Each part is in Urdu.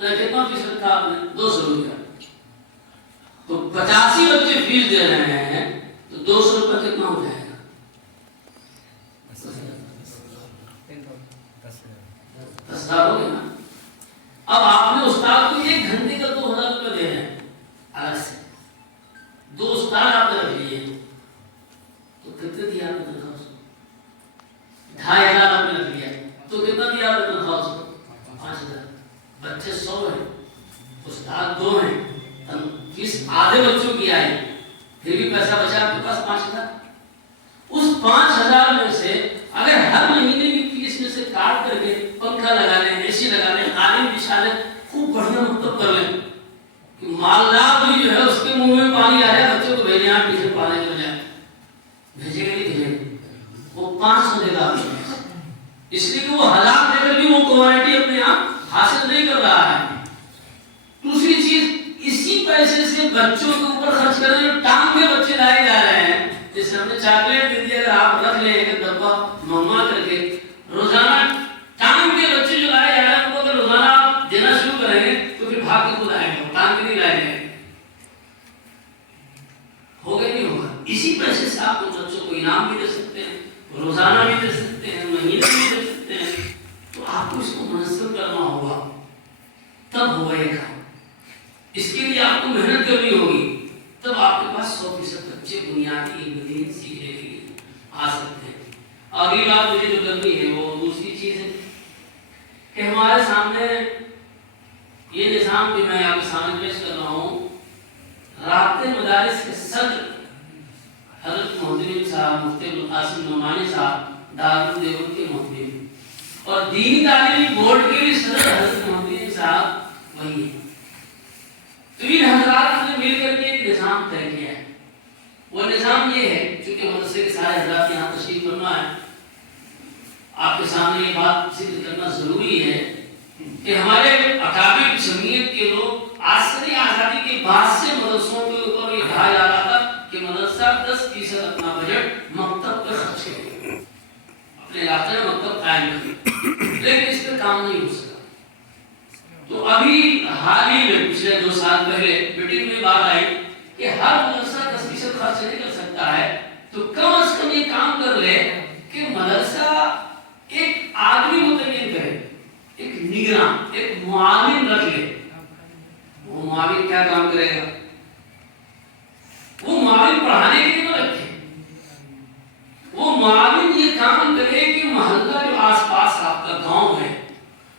کتنا فیصد کا آپ نے 200 روپیہ، تو 85 بچے فیس دے رہے ہیں تو 200 روپیہ کتنا ہو جائے گا؟ 10,000 ہو گیا نا۔ اب آپ نے استاد کو 1 گھنٹے کا 2,000 روپیہ دے رہے ہیں الگ سے، 2 استاد آپ نے رکھ لیے تو کتنے دیا آپ نے تنخواہ اس کو؟ 2,500 آپ نے رکھ لیا تو کتنا دیا آپ نے تنخواہ اس کو؟ 5,000۔ بچے 100 ہیں، استاد 2 ہیں، فیس آدھے بچوں کی آئی، پھر بھی پیسہ بچا آپ کے پاس 5,000۔ اس 5,000 میں سے اگر ہر مہینے کی فیس میں سے کاٹ کر کے پنکھا لگا لیں، اے سی لگا لیں، قالین بچھا لیں، خوب بڑھیا مکتب کر لیں کہ مالدار بھی جو ہے اس کے منہ میں پانی آ جائے، بچوں کو بھیجیں آپ ٹیوشن پڑھانے کے بجائے، بھیجیں گے نہیں بھیجیں گے؟ وہ 500 دے گا آپ کے پاس، اس لیے کہ وہ 1,000 دے کر بھی وہ کوالٹی اپنے آپ حاصل نہیں کر رہا ہے۔ دوسری چیز، اسی پیسے سے بچوں کے اوپر خرچ کرنے جو ٹانگ کے بچے لائے جا رہے ہیں، جیسے ہم نے چاکلیٹ دے دیا، اگر آپ رکھ لیں ایک ڈبہ منگوا کر کے، روزانہ ٹانگ کے بچے جو لائے جا رہے ہیں ان کو اگر روزانہ آپ دینا شروع کریں گے تو پھر بھاگ کے خود آئے گا، ٹانگ کے نہیں لائے گئے، ہوگا نہیں ہوگا۔ اسی پیسے سے آپ ان بچوں کو انعام بھی دے سکتے ہیں، روزانہ بھی دے سکتے ہیں، مہینے بھی دے سکتے ہیں، تو آپ کو اس کو منظم کرنا ہوگا، تب ہوگا یہ کام۔ اس کے لیے آپ کو محنت کرنی ہوگی، تب آپ کے پاس 100% بچے بنیادی علم سیکھنے کے لیے آ سکتے ہیں۔ اگلی بات مجھے جو کرنی ہے وہ دوسری چیز ہے کہ ہمارے سامنے یہ نظام بھی میں آپ کے سامنے پیش کر رہا ہوں، رابطے مدارس کے صدر حضرت محترم صاحب مفتی ابوالقاسم نعمانی صاحب دارالعلوم دیوبند کے محترم، اور دینی تعلیمی بورڈ کے بھی صدر حضرت محترم صاحب وہی ہیں۔ تو ان حضرات نے مل کر کے ایک نظام طے کیا ہے۔ وہ نظام یہ ہے، چونکہ مدرسے کے سارے حضرات یہاں تشریف فرما ہے، آپ کے سامنے یہ بات ذکر کرنا ضروری ہے کہ ہمارے اکابر جمعیت کے لوگ عصری آزادی کے بعد سے مدرسوں کے اوپر یہ کہا جا رہا تھا کہ مدرسہ 10% اپنا بجٹ مکتب پر خرچ کرے، اپنے علاقے میں مکتب قائم کرے، لیکن اس پہ کام نہیں ہو سکا۔ تو ابھی حال ہی میں پچھلے 2 سال پہلے میٹنگ میں بات آئی کہ ہر مدرسہ 10% خرچ نہیں کر سکتا ہے، تو کم از کم یہ کام کر لے کہ مدرسہ ایک آدمی متعین کرے، ایک نگراں، ایک معاون رکھ لے۔ وہ معاون کیا کام کرے گا؟ وہ معاون پڑھانے کے لیے نہ رکھے، وہ معاون یہ کام کرے کہ محلہ جو آس پاس آپ کا گاؤں ہے،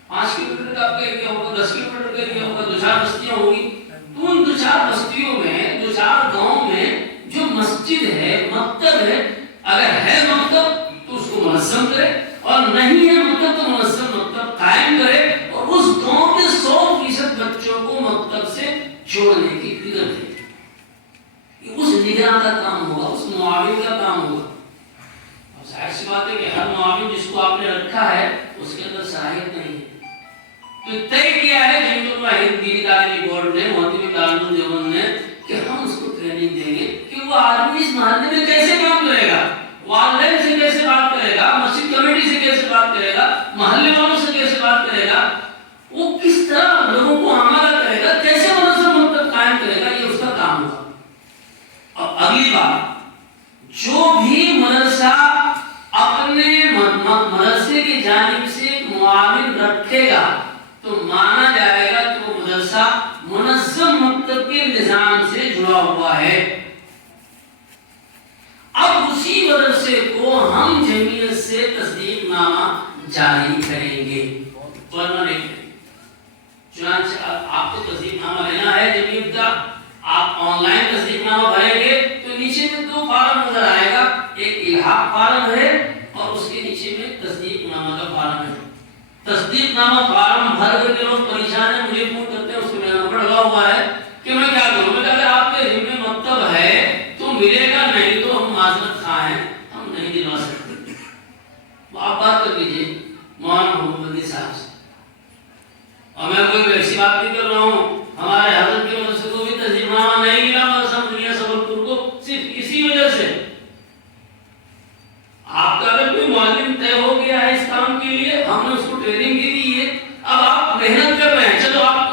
5 کلومیٹر کا آپ کا ایریا ہوگا، 10 کلومیٹر کا ایریا ہوگا، 2-4 بستیاں ہوگی، تو ان 2-4 بستیوں میں، 2-4 گاؤں میں جو مسجد ہے، مکتب ہے، اگر ہے مکتب تو اس کو منظم کرے، اور نہیں ہے مکتب تو منظم مکتب قائم کرے، اور اس گاؤں کے 100% بچوں کو مکتب سے جوڑنے کی فکر ہے۔ یہ اس نگراں کا کام ہوگا، اس معاون کا کام ہوگا۔ اب ظاہر سی بات ہے کہ ہر معاون جس کو آپ نے رکھا ہے اس کے اندر صلاحیت نہیں ہے، تو طے کیا ہے جمعیت علماء ہند دینی تعلیمی بورڈ نے، محترم دارالعلوم دیوبند نے، کہ ہم اس کو ٹریننگ دیں گے کہ وہ آدمی اس محلے میں کیسے کام کرے گا، والدین سے کیسے بات کرے گا، مسجد کمیٹی سے کیسے بات کرے گا، محلے والوں سے کیسے بات کرے گا، وہ کس طرح لوگوں کو آمادہ کرے گا، کیسے منظم مکتب قائم کرے گا، یہ اس کا کام ہوگا۔ اور اگلی بات، جو بھی مدرسہ اپنے مدرسے کی جانب سے ایک معاون رکھے گا تو مانا جائے گا کہ وہ مدرسہ منظم مکتب کے نظام سے جڑا ہوا ہے۔ اب اسی مدرسے کو ہم جمعیت سے تصدیق نامہ جاری کریں گے، ورنہ نہیں کریں گے۔ چنانچہ آپ کو تصدیق نامہ لینا ہے جمعیت کا، آپ آن لائن تصدیق نامہ بھریں گے تو نیچے میں 2 فارم نظر آئے گا، ایک الحاق فارم ہے اور اس کے نیچے میں تصدیق نامہ کا فارم ہے۔ تصدیق نامہ فارم بھر کر کے لوگ پریشان ہیں، مجھے فون کرتے ہیں، اس میں میرا نمبر لگا ہوا ہے کہ میں کیا کروں، میں اگر آپ کے ذمہ مکتب ہے تو ملے گا، نہیں تو ہم معذرت خواہ ہیں، ہم نہیں دلوا سکتے۔ آپ بات کر لیجیے مولانا محمد مدنی صاحب سے، اور میں کوئی ایسی بات نہیں کر رہا ہوں، ہمارے حضرت کے مدرسے کو بھی تصدیق نامہ نہیں ملا مدرسہ دنیا سبلپور کو، صرف اسی وجہ سے آپ کا اگر کوئی معلم طے ہو گیا ہے اس کام کے لیے، ہم نے اس کو ٹریننگ دی ہے، اب آپ محنت کر رہے ہیں، چلو آپ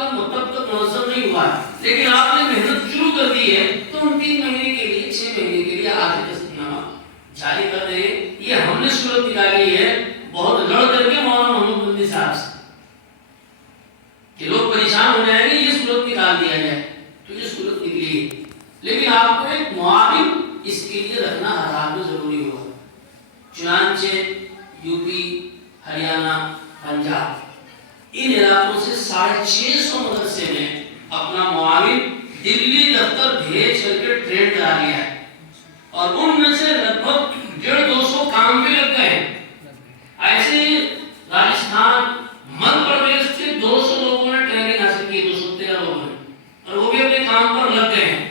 آپ کو ایک معاون اس کے لیے رکھنا ہر حال میں ضروری ہوگا۔ چنانچہ یو پی، ہریانہ، پنجاب ان علاقوں سے 650 مدرسے نے اپنا معاون دلی دفتر بھیج کر کے ٹرین کرا لیا ہے، اور ان میں سے لگ بھگ 150-200 کام پہ لگ گئے ہیں۔ ایسے راجستھان، مدھیہ پردیش سے 200 لوگوں نے ٹریننگ حاصل کی، 213 لوگوں نے، اور وہ بھی اپنے کام پر لگ گئے ہیں۔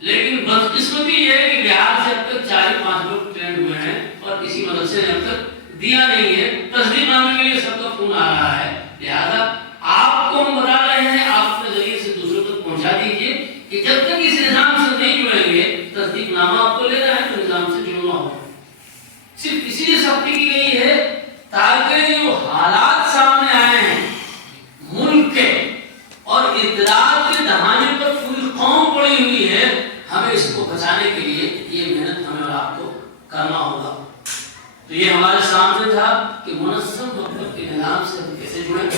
لیکن بدقسمتی یہ ہے کہ بہار سے اب تک 4-5 لوگ ٹرین ہوئے ہیں اور کسی مدرسے نے اب تک دیا نہیں ہے۔ تصدیق نامے کے لیے سب کا فون آ رہا ہے، لہذا آپ کو ہم بتا رہے ہیں، آپ اپنے ذریعے سے دوسروں تک پہنچا دیجئے کہ جب تک اس نظام سے نہیں جڑیں گے، تصدیق نامہ آپ کو لینا ہے تو نظام سے جڑنا ہوگا۔ صرف اسی لیے سختی کی گئی ہے تاکہ جو حالات سامنے آئے ہیں ملک کے اور اطلاع کے دہانے پر پوری قوم پڑی ہوئی ہے، ہمیں اس کو بچانے کے لیے یہ محنت ہمیں اور آپ کو کرنا ہوگا۔ تو یہ ہمارے سامنے تھا کہ منظم مکتب کے نظام سے ہم کیسے جڑیں۔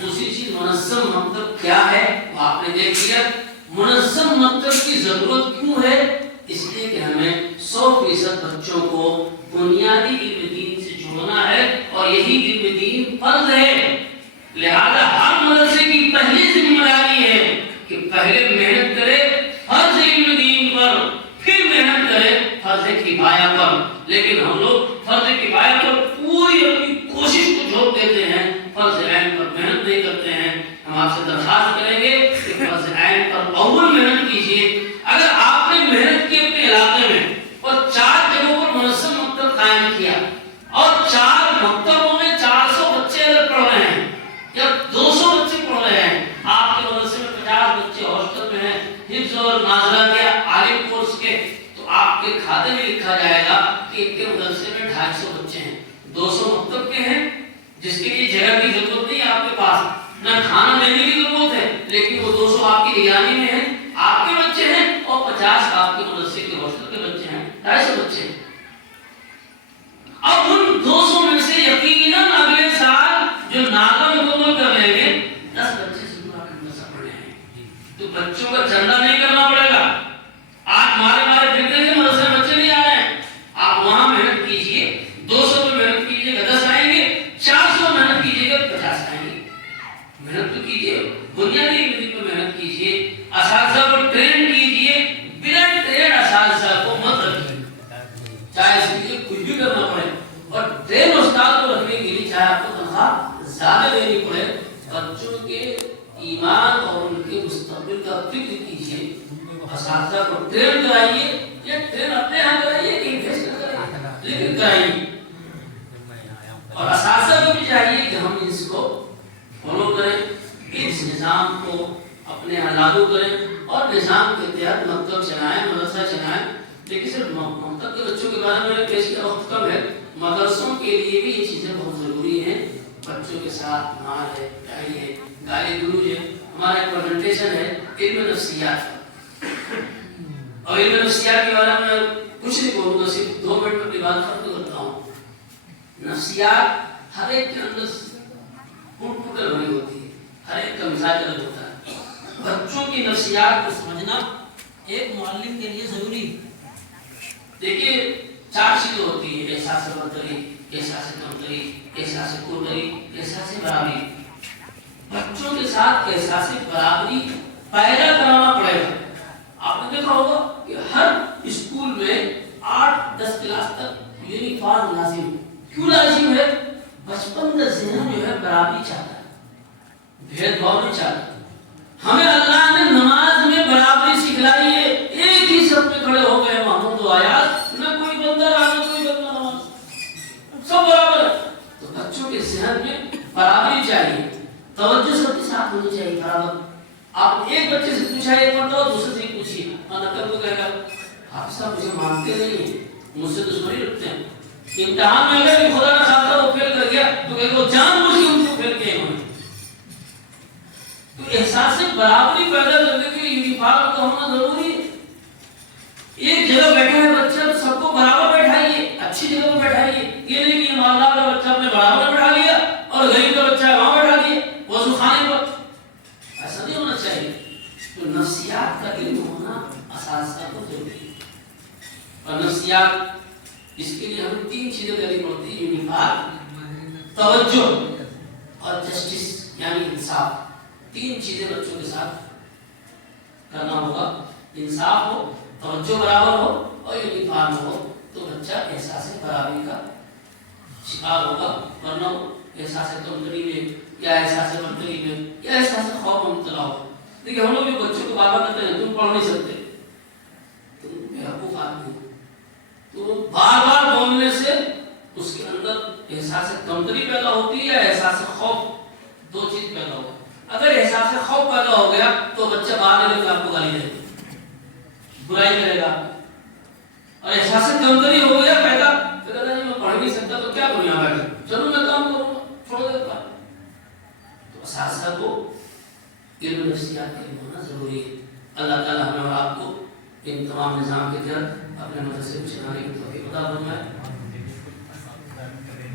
دوسری چیز منظم مکتب کیا ہے وہ آپ نے دیکھ لیا۔ منظم مکتب کی ضرورت کیوں ہے؟ اس لیے کہ ہمیں 100% بچوں کو بنیادی علم دین سے جوڑنا ہے، اور یہی علم دین فرض ہے۔ لہذا ہر مدرسے کی پہلی ذمہ داری ہے کہ پہلے محنت کرے فرض علم دین پر، پھر محنت کرے فرض کفایہ پر۔ لیکن ہم لوگ فرض کفایہ پر پوری اپنی کوشش کو جھونک دیتے ہیں، فرض عین پر محنت نہیں کرتے ہیں۔ ہم آپ سے درخواست کریں گے کہ فرض عین پر اول محنت کیجیے۔ اگر آپ نے محنت کی اپنے علاقے میں اور 4 جگہوں پر منظم مکتب قائم کیا، اور 4 مکتبوں میں 400 بچے اگر پڑھ رہے ہیں یا 200 بچے پڑھ رہے ہیں، آپ کے مدرسے میں 50 بچے ہاسٹل میں ہیں حفظ اور ناظرہ کے عالم کورس کے، تو آپ کے کھاتے میں لکھا جائے گا کہ ان کے مدرسے میں 250 بچے ہیں، 200 مکتب کے ہیں، جس کے لیے جگہ کی ضرورت نہیں آپ کے پاس، نہ کھانا دینے کی ضرورت ہے، لیکن وہ 200 آپ کی نگرانی میں ہیں، آپ کے بچے ہیں، اور 50 آپ کے مدرسے کے ہاسٹل کے بچے ہیں، 250 بچے ہیں۔ اب ان 200 میں سے یقیناً اگلے سال جو ناظم مکمل کر لیں گے 10 بچے سے پورا مدرسہ پڑھ رہے ہیں، تو بچوں کا چندہ نہیں کرنا پڑے گا۔ آپ مارے پھرتے ہیں مدرسے میں بچے نہیں آ رہے ہیں، آپ وہاں محنت کیجئے، 200 پہ محنت کیجئے گا 10 آئیں گے، 400 محنت کیجئے گا 50 آئیں گے۔ محنت تو کیجئے، بنیادی علم پر محنت کیجئے، اساتذہ کو ٹرین کیجئے، بلا ٹرین اساتذہ کو مت رکھیے، چاہے اس کے لیے کچھ بھی کرنا پڑے، اور ٹرین استاد کو رکھنے کے لیے چاہے آپ کو تنخواہ زیادہ دینی پڑے، بچوں کے ایمان اور ان کے مستقبل کا فکر کیجئے، اساتذہ کو ٹرین کرائیے، یا ٹرین اپنے ہاں کرائیے کہ بھیج کر کرائیے، لیکن کرائیے، اور اساتذہ کو بھی چاہیے کہ ہم اس کو فالو کریں، اس نظام کو اپنے یہاں لاگو کریں، اور نظام کے تحت مکتب چلائیں، مدرسہ چلائیں۔ لیکن صرف مکتب کے بچوں کے بارے میں پیش کیا وقت کم ہے، مدرسوں کے لیے بھی یہ چیزیں بہت ضروری ہیں۔ بچوں کے ساتھ مار ہے، پیاری ہے، گالی گلوج ہے۔ ہمارا ایک پریزنٹیشن ہے علم نفسیات، اور علم نفسیات کے بارے میں کچھ نہیں بولوں گا، صرف 2 منٹ میں اپنی بات ختم کرتا ہوں۔ نفسیات ہر ایک کے اندر ٹوٹ ٹوٹ کر بنی ہوتی ہے، ہر ایک کا مزاج الگ ہوتا ہے۔ بچوں کی نفسیات کو سمجھنا ایک معلم کے لیے ضروری ہے۔ دیکھیے 4 چیزیں ہوتی ہیں: احساس برتری، احساس کمتری، احساس کوتری، احساس برابری۔ بچوں کے ساتھ احساس برابری پیدا کرانا پڑے گا۔ آپ نے دیکھا ہوگا کہ ہر اسکول میں 8-10 کلاس تک یونیفارم لازم ہے۔ کیوں لازم ہے؟ بچپن کا ذہن جو ہے برابری چاہتا ہے، بھید بھاؤ نہیں چاہتا۔ ہمیں اللہ نے نماز میں برابری سکھلائی ہے، ایک ہی سب میں کھڑے ہو گئے محمود و آیات، نہ کوئی بندہ رہا نہ کوئی بندہ نماز، سب برابر ہے۔ تو بچوں کے ذہن میں برابری چاہیے، توجہ سب کے ساتھ ہونی چاہیے برابر۔ آپ ایک بچے سے پوچھا ایک مرتبہ، دوسرے سے پوچھیے، نقل کو کہے گا آپ صاحب مجھے مانتے نہیں ہیں، مجھ سے دشمنی رکھتے ہیں، امتحان میں اگر خدا نہ خاصا وہ فیل کر گیا تو کہ وہ جان بوجھ کے ان کو فیل کیے انہوں نے۔ تو احساس برابری پیدا کرنے کے لیے یونیفارم کا ہونا ضروری ہے۔ ایک جگہ بیٹھا ہے بچہ تو سب کو برابر بیٹھائیے، اچھی جگہ پر بیٹھائیے، یہ نہیں کہ مالدار کا بچہ اپنے برابر بیٹھا لیا اور غریب کا بچہ وہاں بیٹھا دیا وضو خانے پر، ایسا نہیں ہونا چاہیے۔ تو نفسیات کا علم ہونا اساتذہ کو چیزیں کرنی پڑتی ہیں، یونیفارم، توجہ اور جسٹس یعنی انصاف. 3 چیزیں بچوں کے ساتھ کرنا ہوگا. انصاف ہو، توجہ برابر ہو اور یونیفارم ہو تو بچہ احساس برابری کا شکار ہوگا. ورنہ احساس کمتری میں یا احساس برتری میں یا احساس خوف میں مبتلا ہوگا. دیکھیے ہم لوگ بھی بچوں کو بار بار کہتے ہیں تم پڑھ نہیں سکتے، تم بیوقوف آدمی ہو. تو بار بار بولنے سے اس کے اندر احساس کمتری پیدا ہوتی ہے یا احساس خوف، 2 چیز پیدا ہوگا. اگر احساس خوف پیدا ہو گیا تو بچہ باہر نکل کر آپ کو گالی دے گا، برائی کرے گا. اور احساس کمتری ہو گیا پیدا تو کہتا ہے میں پڑھ نہیں سکتا تو کیا کروں یہاں بیٹھ کے، چلو میں کام کروں گا، چھوڑ دیتا. تو اساتذہ کو علم نفسیات کا علم ہونا ضروری ہے. اللہ تعالیٰ ہمیں اور آپ کو ان تمام نظام کے تحت اپنے مدرسے کو چلانے کی توفیق عطا فرمائے.